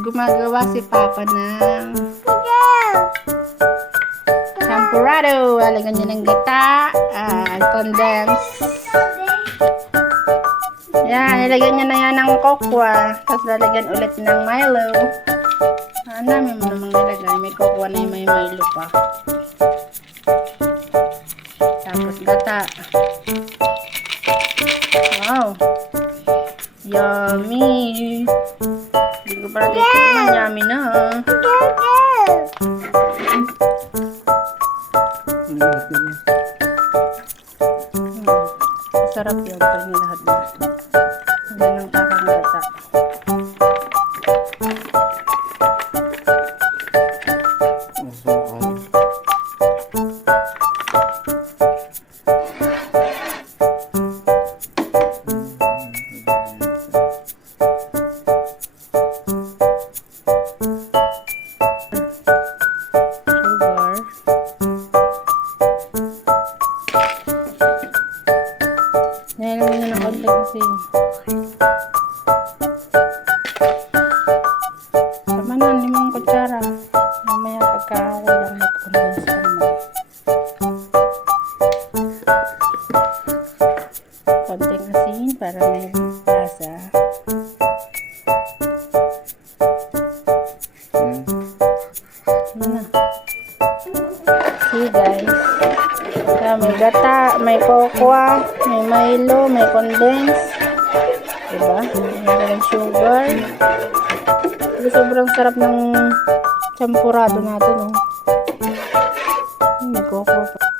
gumagawa si Papa ng champurrado. Lalagyan niya ng gata, condensed. Yan, nilagyan niya na yan ng kokwa. Tapos lalagyan ulit ng Milo. Ang dami mo namang nilagay. May kokwa na yung may Milo pa. Tapos gata. Wow! Yummy! Hindi ko pala titikman. Yummy na. Sarap yun. Pag yung lahat na. Wala nang kakangata. Nailamin nyo ng konti kasi tama na, 5 kutsara. Mamaya pagkakulang at condense ka naman. Konting asin para may lasa. Ano na. See guys. May gata, may kokwa, may Milo, may condense. Diba? May sugar. Pero sobrang sarap ng champurrado natin, oh. May kokwa pa.